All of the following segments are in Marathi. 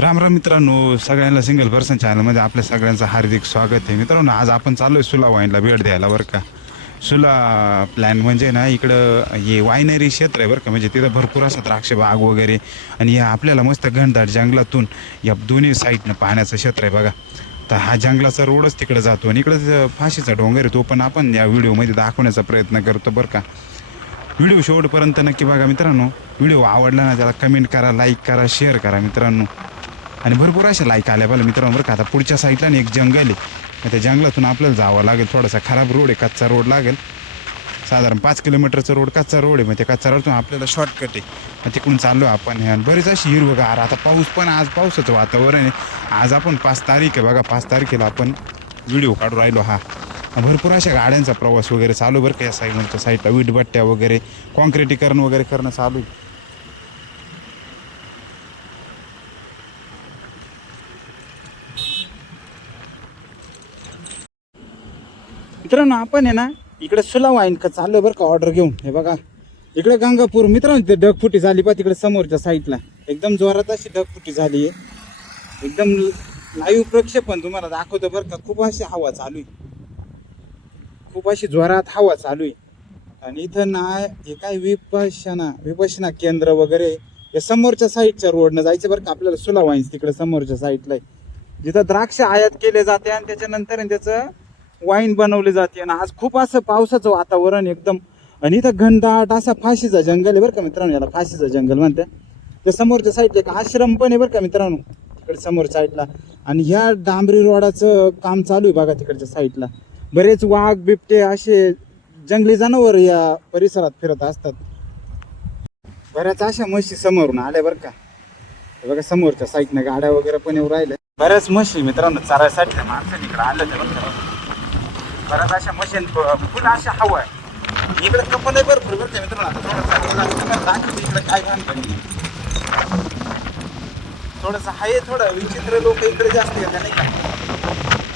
राम राम मित्रांनो सगळ्यांना सिंगल पर्सन चॅनलमध्ये आपल्या सगळ्यांचं हार्दिक स्वागत आहे. मित्रांनो आज आपण चाललोय सुला वाईनला भेट द्यायला बरं का. सुला प्लॅन म्हणजे ना इकडं हे वायनरी क्षेत्र आहे बरं का. म्हणजे तिथं भरपूर असं द्राक्ष बाग वगैरे आणि या आपल्याला मस्त घनदाट जंगलातून या दोन्ही साईडनं पाहण्याचं क्षेत्र आहे बघा. तर हा जंगलाचा रोडच तिकडे जातो आणि इकडं फाशीचा डोंगर आहे तो पण आपण या व्हिडिओमध्ये दाखवण्याचा प्रयत्न करतो बरं का. व्हिडिओ शेवटपर्यंत नक्की बघा मित्रांनो. व्हिडिओ आवडला ना त्याला कमेंट करा लाईक करा शेअर करा मित्रांनो. आणि भरपूर अशा लाईक आल्या. पाहिजे मित्रांनो बरं का आता पुढच्या साईडला एक जंगल आहे. मग त्या जंगलातून आपल्याला जावं लागेल. थोडासा खराब रोड आहे कच्चा रोड लागेल. साधारण पाच किलोमीटरचा रोड कच्चा रोड आहे. मग त्या कच्चा रोडतून आपल्याला शॉर्टकट आहे. मग तिकडून चाललो आपण. आणि बरीच अशी हिरवगार आता पाऊस पण आज पावसाचं वातावरण आहे. आज आपण पाच तारीख आहे बघा. पाच तारखेला आपण व्हिडिओ काढू राहिलो हा. भरपूर अशा गाड्यांचा प्रवास वगैरे चालू बरं का या साईडच्या साईडला वीटभट्ट्या वगैरे कॉन्क्रिटीकरण वगैरे करणं चालू आहे. मित्रांनो आपण आहे ना इकडे सुला वाईन का चाललो बरं का ऑर्डर घेऊन. हे बघा. इकडे गंगापूर मित्रांनो ते ढगफुटी झाली पा तिकडे समोरच्या साईडला एकदम जोरात अशी ढगफुटी झाली आहे. एकदम लाईव्ह प्रक्षेपण तुम्हाला दाखवतो बरं का. खूप अशी हवा चालू आहे. खूप अशी जोरात हवा चालू आहे. आणि इथं ना हे काय विपशना विपशना केंद्र वगैरे या समोरच्या साईडच्या रोडनं जायचं बरं का. आपल्याला सुला वाईन्स तिकडे समोरच्या साईडला आहे. जिथं द्राक्ष आयात केले जाते आणि त्याच्यानंतर त्याचं वाईन बनवली जाते आणि आज खूप असं पावसाचं वातावरण एकदम. आणि इथं घनदाट असा फाशीचा जंगल आहे बरं का मित्रांनो याला फाशीचं जंगल म्हणते त्या समोरच्या साईडला एक आश्रम पण आहे बरं का मित्रांनो तिकडे समोर साईडला. आणि ह्या डांबरी रोडाचं काम चालू आहे बघा तिकडच्या साईडला. बरेच वाघ बिबटे असे जंगली जनावर या परिसरात फिरत असतात. बऱ्याच अशा म्हशी समोरून आल्या बरं का. बघा समोरच्या साईडनं गाड्या वगैरे पण येऊ राहिल्या. बऱ्याच म्हशी मित्रांनो चारायसाठी माणसं इकडे आलं त्या बरं का. बऱ्याच अशा मशीन पुन्हा अशा हवा आहे. इकडे कंपनी आहे भरपूर बरं का मित्रांनो. आता थोडंसं तुम्हाला इकडे काय काम थोडंसं आहे थोडं विचित्र लोक इकडे जास्त येतात नाही का?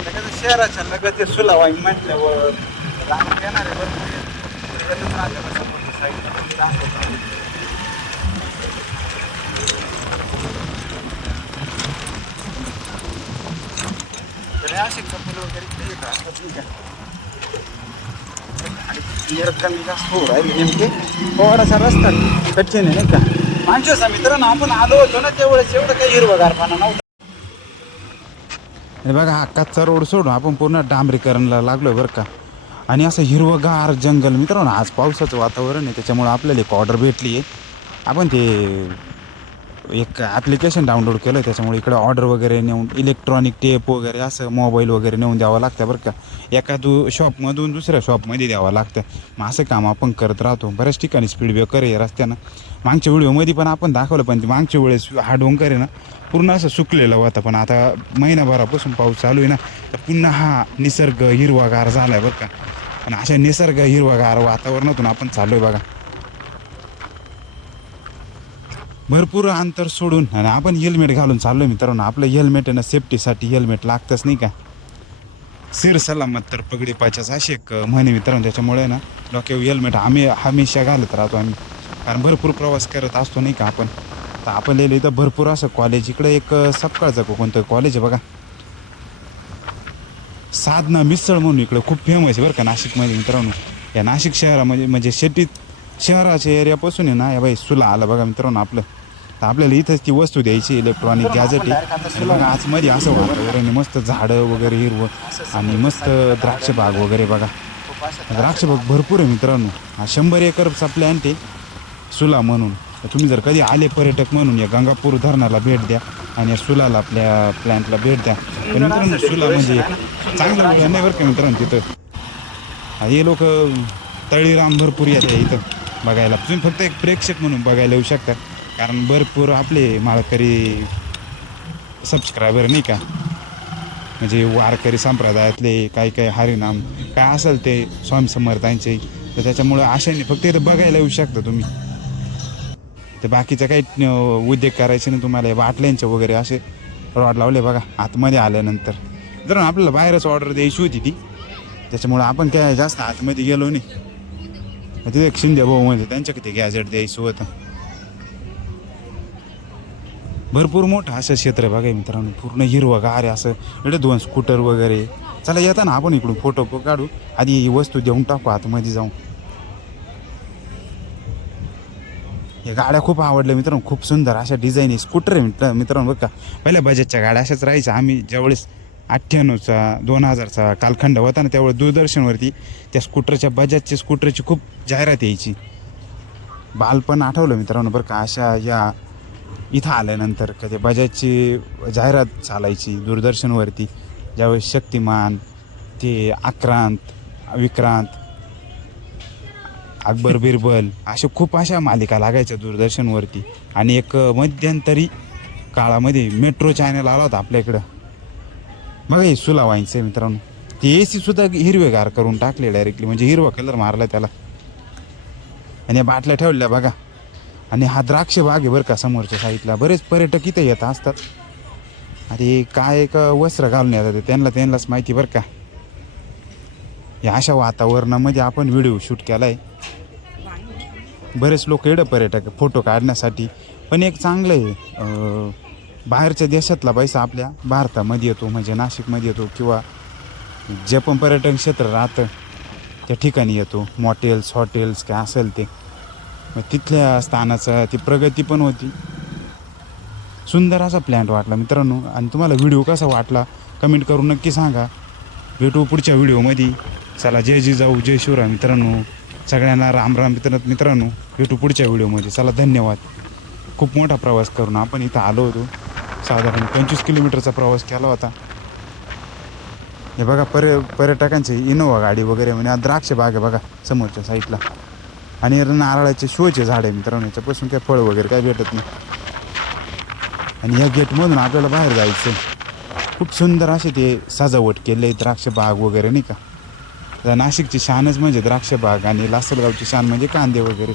त्याच्यात शहराच्या लगत ते म्हटल्यावर रांगेत येणार आहे भरपूर समोरच्या साईडला. असे कपल वगैरे इकडे येत असतात नाही का आणि जास्त राहिले नेमके. थोडासा रस्ता कठीण आहे नाही का? माणसाचा मित्रांनो आपण आलो होतो ना तेवढंच एवढं काही हिरवगारपणा नव्हता. हे बघा हा कच्चा रोड सोडून आपण पूर्ण डांबरीकरणला लागलो बरं का. आणि असं हिरवगार जंगल मित्रांनो आज पावसाचं वातावरण आहे त्याच्यामुळं आपल्याला एक ऑर्डर भेटली आहे आपण ते एक ॲप्लिकेशन डाउनलोड केलं आहे त्याच्यामुळे इकडे ऑर्डर वगैरे नेऊन इलेक्ट्रॉनिक टेप वगैरे असं मोबाईल वगैरे नेऊन द्यावं लागतं बरं का. एका दु शॉपमधून दुसऱ्या शॉपमध्ये द्यावं लागतं. मग असं काम आपण करत राहतो. बऱ्याच ठिकाणी स्पीड ब्रेकर आहे रस्त्यानं मागच्या व्हिडिओमध्ये पण आपण दाखवलं पण ते मागच्या वेळेस हा डोंगर आहे ना पूर्ण असं सुकलेलं होतं. पण आता महिनाभरापासून पाऊस चालू आहे ना तर पुन्हा हा निसर्ग हिरवागार झाला आहे बरं का. आणि अशा निसर्ग हिरवागार वातावरणातून आपण चाललो आहे बघा. भरपूर अंतर सोडून आणि आपण हेल्मेट घालून चाललो मित्रांनो. आपलं हेल्मेट आहे ना सेफ्टीसाठी हेल्मेट लागतंच नाही का? सिर सलामत तर पगडी पाच्याच अशी एक म्हणे मित्रांनो. त्याच्यामुळे ना डोक्यावर हेल्मेट आम्ही हमेशा घालत राहतो आम्ही. कारण भरपूर प्रवास करत असतो नाही का आपण? तर आपण लिहिलं इथं भरपूर असं कॉलेज इकडे एक सपकाळचं को- कोणतं? कॉलेज आहे बघा. साधना मिसळ म्हणून इकडं खूप फेमस आहे बरं का नाशिकमध्ये मित्रांनो. या नाशिक शहरामध्ये म्हणजे शेतीत शहराच्या एरियापासून आहे ना या बाई सुला आला बघा मित्रांनो आपलं. तर आपल्याला इथंच ती वस्तू द्यायची इलेक्ट्रॉनिक गॅजेट आहे. बघा आजमध्ये असं वातावरण आहे मस्त झाडं वगैरे हिरवं आणि मस्त द्राक्ष बाग वगैरे बघा. द्राक्ष बाग भरपूर आहे मित्रांनो. हा शंभर एकरचा प्लॅन ते सुला म्हणून. तुम्ही जर कधी आले पर्यटक म्हणून या गंगापूर धरणाला भेट द्या आणि या सुलाला आपल्या प्लॅन्टला भेट द्या. पण मित्रांनो सुला म्हणजे चांगलं नाही बरं का मित्रांनो तिथं? हा, हे लोक तळीराम भरपूर येते इथं. बघायला. तुम्ही फक्त एक प्रेक्षक म्हणून बघायला येऊ शकता. कारण भरपूर आपले माळकरी सबस्क्रायबर नाही का? म्हणजे वारकरी संप्रदायातले काही काही हरिनाम काय असेल ते स्वामीसमर्थांचे तर त्याच्यामुळं आशाने फक्त इथं बघायला येऊ शकता तुम्ही. तर बाकीचं काही उद्योग करायचे ना तुम्हाला बाटल्यांचे वगैरे असे रॉड लावले बघा आतमध्ये आल्यानंतर. जर आपल्याला बाहेरच ऑर्डर द्यायची होती ती त्याच्यामुळं आपण काय जास्त आतमध्ये गेलो नाही. ते एक शिंदे भाऊ म्हणजे त्यांच्याकडे गॅजेट द्यायचं होतं भरपूर मोठं असं क्षेत्र आहे बघा मित्रांनो. पूर्ण हिरवगार आहे असं. इकडे दोन स्कूटर वगैरे. चला येता ना आपण इकडून फोटो काढू. आधी ही वस्तू देऊन टाकू आतमध्ये जाऊन. या गाड्या खूप आवडल्या मित्रांनो. खूप सुंदर अशा डिझाईन आहे. स्कूटर आहे मित्र मित्रांनो बघा. पहिल्या बजाजच्या गाड्या अशाच राहायच्या. आम्ही ज्यावेळेस अठ्ठ्याण्णवचा दोन हजारचा कालखंड होता ना त्यावेळेस दूरदर्शनवरती त्या स्कूटरच्या बजाजच्या स्कूटरची खूप जाहिरात यायची. बालपण आठवलं मित्रांनो बरं का अशा या इथं आल्यानंतर कधी बजाजची जाहिरात चालायची दूरदर्शनवरती. ज्यावेळेस शक्तिमान ते आक्रांत विक्रांत अकबर बिरबल अशा खूप अशा मालिका लागायच्या दूरदर्शनवरती. आणि एक मध्यंतरी काळामध्ये मेट्रो चॅनल आला होता आपल्या इकडं. बघा हे सुला वाईन्स आहे मित्रांनो. ते ए सुद्धा हिरवेगार करून टाकले डायरेक्टली म्हणजे हिरवा कलर मारला त्याला. आणि या बाटल्या ठेवल्या बघा. आणि हा द्राक्ष बाग आहे बरं का समोरच्या साईडला. बरेच पर्यटक इथे येत असतात. अरे काय एक वस्त्र घालून येतात ते. त्यांना त्यांनाच माहिती बरं का. या अशा वातावरणामध्ये आपण व्हिडिओ शूट केला आहे बरेच लोक येडं पर्यटक फोटो काढण्यासाठी. पण एक चांगलं आहे बाहेरच्या देशातला पैसा आपल्या भारतामध्ये येतो म्हणजे नाशिकमध्ये येतो किंवा जे पण पर्यटन क्षेत्र राहतं त्या ठिकाणी येतो. मॉटेल्स हॉटेल्स काय असेल ते. मग तिथल्या स्थानाचं ती प्रगती पण होती. सुंदर असा प्लॅन वाटला मित्रांनो. आणि तुम्हाला व्हिडिओ कसा वाटला कमेंट करून नक्की सांगा. भेटू पुढच्या व्हिडिओमध्ये चला जय जिजाऊ जय शिवराय मित्रांनो. सगळ्यांना राम राम मित्र मित्रांनो. भेटू पुढच्या व्हिडिओमध्ये चला धन्यवाद. खूप मोठा प्रवास करून आपण इथं आलो होतो. साधारण पंचवीस किलोमीटरचा प्रवास केला होता. हे बघा पर्य पर्यटकांचे इनोवा गाडी वगैरे म्हणजे द्राक्ष बाग आहे बघा समोरच्या साईडला. आणि नारळाचे शोचे झाड आहे मित्रांनो याच्यापासून काय फळ वगैरे काय भेटत नाही. आणि या गेटमधून आपल्याला बाहेर जायचं खूप सुंदर असे ते सजावट केले द्राक्ष बाग वगैरे नाही का? नाशिकची शानच म्हणजे द्राक्ष बाग आणि लासलगावची शान म्हणजे कांदे वगैरे.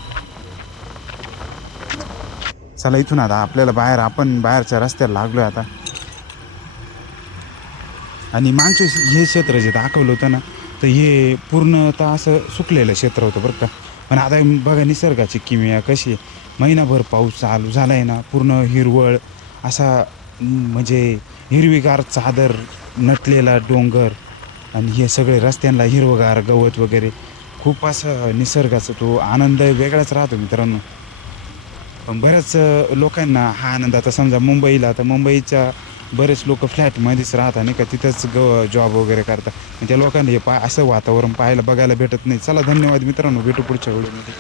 चला इथून आता आपल्याला बाहेर आपण बाहेरच्या रस्त्याला लागलो आता. आणि मागचे हे क्षेत्र जे दाखवलं होतं ना तर हे पूर्णतः असं सुकलेलं क्षेत्र होतं बरं का. पण आता बघा निसर्गाची किमिया कशी आहे. महिनाभर पाऊस चालू झाला आहे ना पूर्ण हिरवळ असा म्हणजे हिरवीगार चादर नटलेला डोंगर आणि हे सगळे रस्त्यांना हिरवगार गवत वगैरे खूप असं निसर्गाचा तो आनंद वेगळाच राहतो मित्रांनो. बऱ्याच लोकांना हा आनंद आता समजा मुंबईला तर मुंबईच्या बरेच लोक फ्लॅटमध्येच राहतात नाही का? तिथंच ग जॉब वगैरे करतात. त्या लोकांना हे पा असं वातावरण पाहायला बघायला भेटत नाही. चला धन्यवाद मित्रांनो भेटू पुढच्या व्हिडिओमध्ये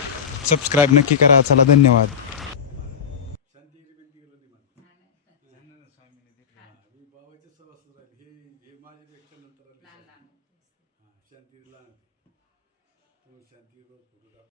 सबस्क्राईब नक्की करा. चला धन्यवाद.